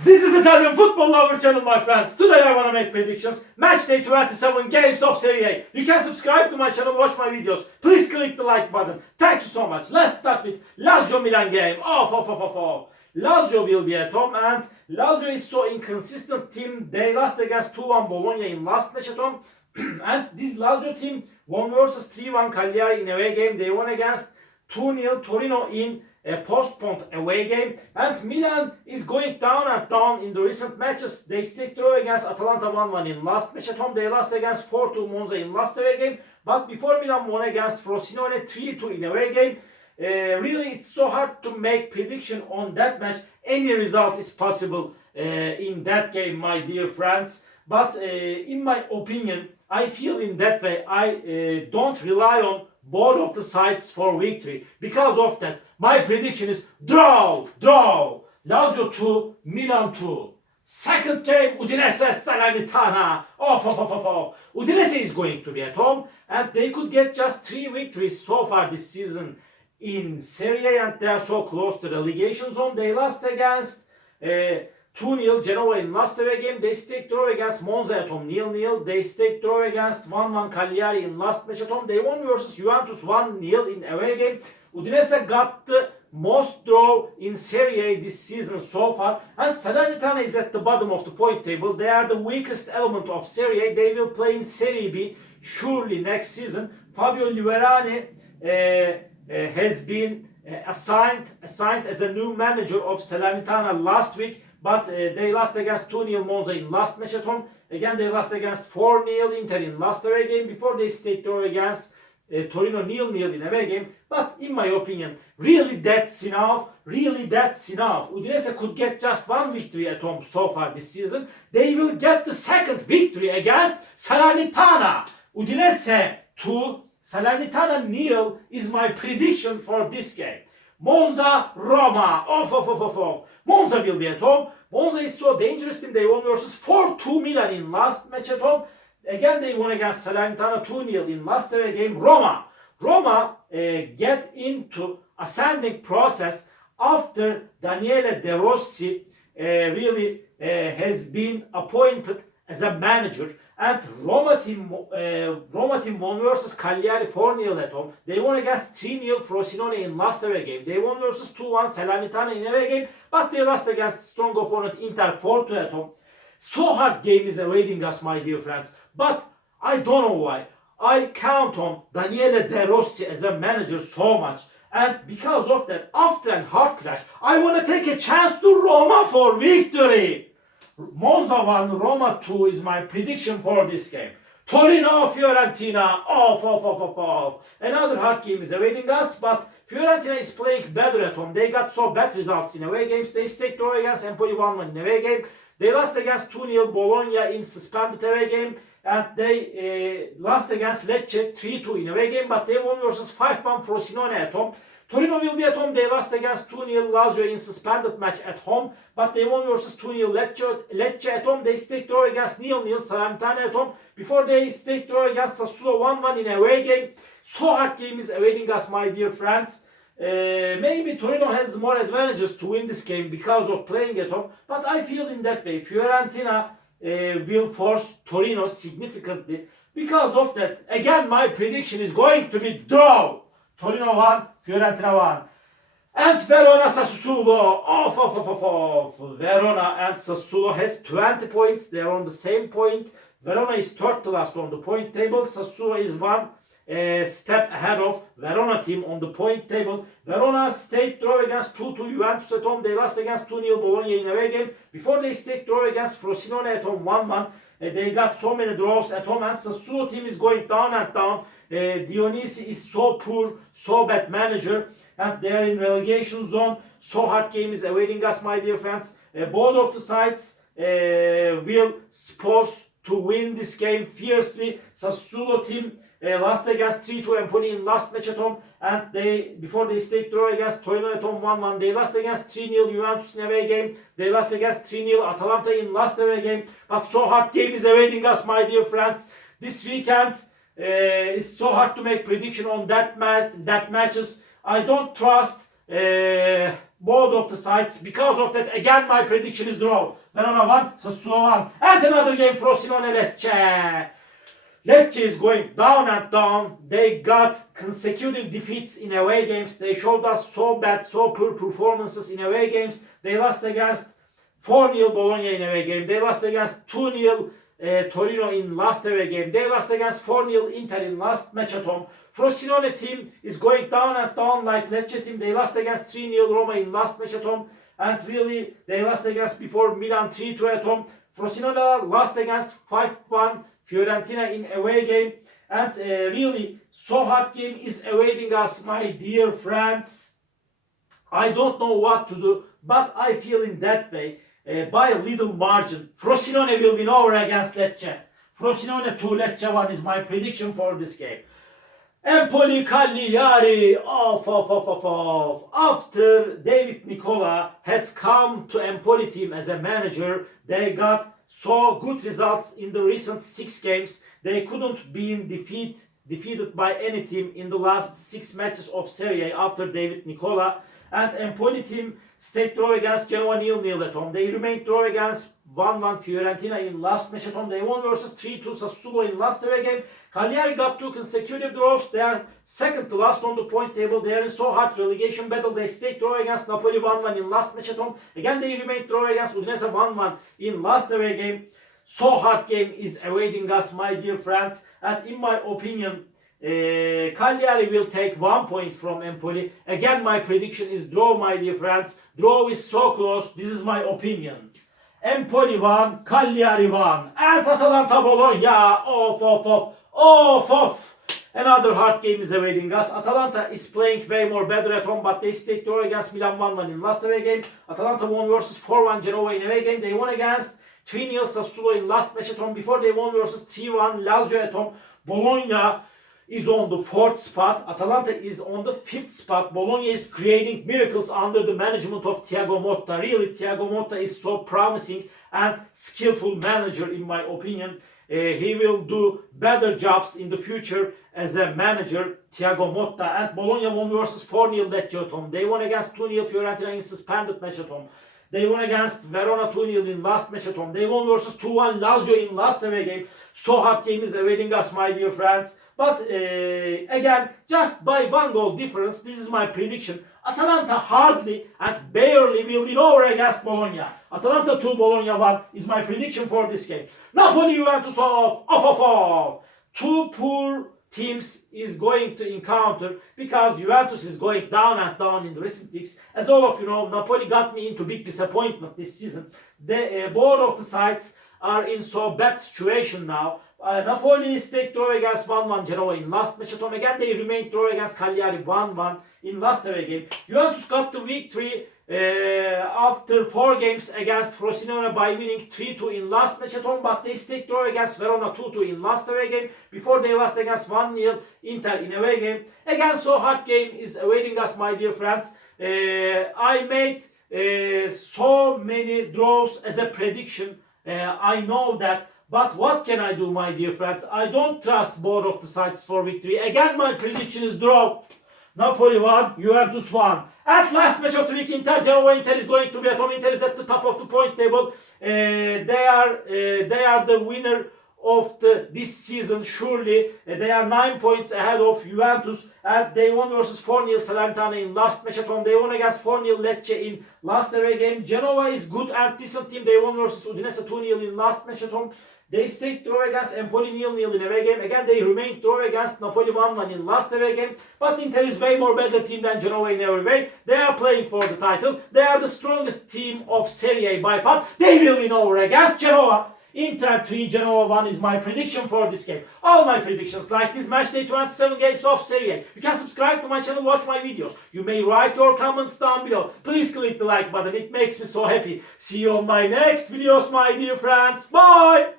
This is Italian Football Lover channel, my friends. Today I want to make predictions. Match day 27 games of Serie A. You can subscribe to my channel, watch my videos. Please click the like button. Thank you so much. Let's start with Lazio Milan game. Lazio will be at home, and Lazio is so inconsistent team. They lost against 2-1 Bologna in last match at home. And this Lazio team won versus 3-1 Cagliari in away game. They won against 2-0 Torino in a postponed away game, and Milan is going down and down in the recent matches. They stick draw against Atalanta 1-1 in last match at home. They lost against 4-2 Monza in last away game, but before Milan won against Frosinone 3-2 in away game. Really, it's so hard to make prediction on that match. Any result is possible in that game, my dear friends. But in my opinion, I feel in that way I don't rely on both of the sides for victory. Because of that, my prediction is draw. Lazio 2, Milan 2. Second game, Udinese, Salernitana. Udinese is going to be at home, and they could get just 3 victories so far this season in Serie A, and they are so close to the relegation zone. They lost against 2-0 Genoa in last away game. They stayed draw against Monza at home 0-0. They stayed draw against 1-1 Cagliari in last match at home. They won versus Juventus 1-0 in away game. Udinese got the most draw in Serie A this season so far. And Salernitana is at the bottom of the point table. They are the weakest element of Serie A. They will play in Serie B surely next season. Fabio Liverani has been assigned as a new manager of Salernitana last week. But they lost against 2-0 Monza in last match at home. Again, they lost against 4-0 Inter in last away game. Before they stayed draw against Torino 0-0 in away game. But in my opinion, really that's enough. Udinese could get just 1 victory at home so far this season. They will get the second victory against Salernitana. Udinese 2, Salernitana 0 is my prediction for this game. Monza, Roma. Monza will be at home. Monza is so dangerous team. They won versus 4-2 Milan in last match at home. Again, they won against Salernitana 2-0 in last away game. Roma get into ascending process after Daniele De Rossi has been appointed as a manager. And Roma team won versus Cagliari 4-0 at home. They won against 3-0 Frosinone in last away game. They won versus 2-1 Salernitana in away game, but they lost against strong opponent Inter 4-2 at home. So hard game is awaiting us, my dear friends. But I don't know why. I count on Daniele De Rossi as a manager so much. And because of that, after a hard clash, I want to take a chance to Roma for victory. Monza 1, Roma 2 is my prediction for this game. Torino, Fiorentina. Another hard game is awaiting us, but Fiorentina is playing better at home. They got so bad results in away games. They stayed draw against Empoli 1-1 in away game. They lost against 2-0 Bologna in suspended away game. And they lost against Lecce 3-2 in away game, but they won versus 5-1 Frosinone at home. Torino will be at home. They lost against 2-0 Lazio in suspended match at home, but they won versus 2-0 Lecce at home. They stayed draw against 0-0 Salernitana at home. Before they stayed draw against Sassuolo 1-1 in away game. So hard game is awaiting us, my dear friends. Maybe Torino has more advantages to win this game because of playing at home, but I feel in that way Fiorentina will force Torino significantly. Because of that, again, my prediction is going to be draw. Torino 1, Fiorentina 1. And Verona, Sassuolo. Verona and Sassuolo has 20 points. They are on the same point. Verona is third last on the point table. Sassuolo is 1 step ahead of Verona team on the point table. Verona stayed draw against 2-2 Juventus at home. They lost against 2-0 Bologna in away game. Before they stayed draw against Frosinone at home 1-1. They got so many draws at home, and Sassuolo team is going down and down. Dionisi is so poor, so bad manager, and they are in relegation zone. So hard game is awaiting us, my dear friends. Both of the sides will supposed to win this game fiercely. Sassuolo team lost against 3-2 Empoli in last match at home, and before they stayed draw against Torino at home 1-1. They lost against 3-0 Juventus in away game. They lost against 3-0 Atalanta in last away game. But so hard game is awaiting us, my dear friends. This weekend it's so hard to make prediction on that matches. I don't trust both of the sides. Because of that, again, my prediction is draw. Verona 1, Sassuolo 1. And another game, Frosinone Lecce. Lecce is going down and down. They got consecutive defeats in away games. They showed us so bad, so poor performances in away games. They lost against 4-0 Bologna in away game. They lost against 2-0 Torino in last away game. They lost against 4-0 Inter in last match at home. Frosinone team is going down and down like Lecce team. They lost against 3-0 Roma in last match at home. And really, they lost against before Milan 3-2 at home. Frosinone lost against 5-1 Fiorentina in away game. And really, so hard game is awaiting us, my dear friends. I don't know what to do, but I feel in that way. By a little margin, Frosinone will win over against Lecce. Frosinone 2, Lecce 1 is my prediction for this game. Empoli Cagliari, off. After David Nicola has come to Empoli team as a manager, they got so good results in the recent 6 games. They couldn't be defeated by any team in the last 6 matches of Serie A after David Nicola. And Empoli team stayed draw against Genoa 0-0 at home. They remained draw against 1-1 Fiorentina in last match at home. They won versus 3-2 Sassuolo in last away game. Cagliari got 2 consecutive draws. They are second to last on the point table. They are in so hard relegation battle. They stayed draw against Napoli 1-1 in last match at home. Again, they remained draw against Udinese 1-1 in last away game. So hard game is awaiting us, my dear friends. And in my opinion, Cagliari will take 1 point from Empoli. Again, my prediction is draw, my dear friends. Draw is so close. This is my opinion. Empoli 1, Cagliari 1. And Atalanta Bologna. Off. Another hard game is awaiting us. Atalanta is playing way more better at home, but they stayed draw against Milan 1-1 in last away game. Atalanta won versus 4-1 Genoa in away game. They won against 3-0 Sassuolo in last match at home. Before they won versus 3-1 Lazio at home. Bologna is on the 4th spot. Atalanta is on the 5th spot. Bologna is creating miracles under the management of Thiago Motta. Really, Thiago Motta is so promising and skillful manager in my opinion. He will do better jobs in the future as a manager, Thiago Motta. And Bologna won versus 4-0 Lecce at home. They won against 2-0 Fiorentina in suspended match at home. They won against Verona 2-0 in last match at home. They won versus 2-1 Lazio in last away game. So hard game is awaiting us, my dear friends. But again, just by 1 goal difference, this is my prediction. Atalanta hardly and barely will win over against Bologna. Atalanta 2, Bologna 1 is my prediction for this game. Napoli Juventus off. 2 poor teams is going to encounter because Juventus is going down and down in the recent weeks. As all of you know, Napoli got me into big disappointment this season. Both of the sides are in so bad situation now. Napoli stayed draw against 1-1 Genoa in last match at home. Again, they remained draw against Cagliari 1-1 in last away game. Juventus got the victory after 4 games against Frosinone by winning 3-2 in last match at home, but they stayed draw against Verona 2-2 in last away game before they lost against 1-0 Inter in away game. Again, so hard game is awaiting us, my dear friends. I made so many draws as a prediction. I know that. But what can I do, my dear friends? I don't trust both of the sides for victory. Again, my prediction is draw. Napoli 1, Juventus 1. At last match of the week, Genoa is going to be at home. Inter is at the top of the point table. They are the winner of this season, surely. They are 9 points ahead of Juventus, and they won versus 4-0 Salernitana in last match at home. They won against 4-0 Lecce in last away game. Genoa is good and decent team. They won versus Udinese 2-0 in last match at home. They stayed draw against Empoli 0-0 in away game. Again, they remained draw against Napoli 1-1 in last away game. But Inter is way more better team than Genoa in every way. They are playing for the title. They are the strongest team of Serie A by far. They will win over against Genoa. Inter 3, Genoa 1 is my prediction for this game. All my predictions like this match day 27 games of Serie A. You can subscribe to my channel, watch my videos. You may write your comments down below. Please click the like button. It makes me so happy. See you on my next videos, my dear friends. Bye!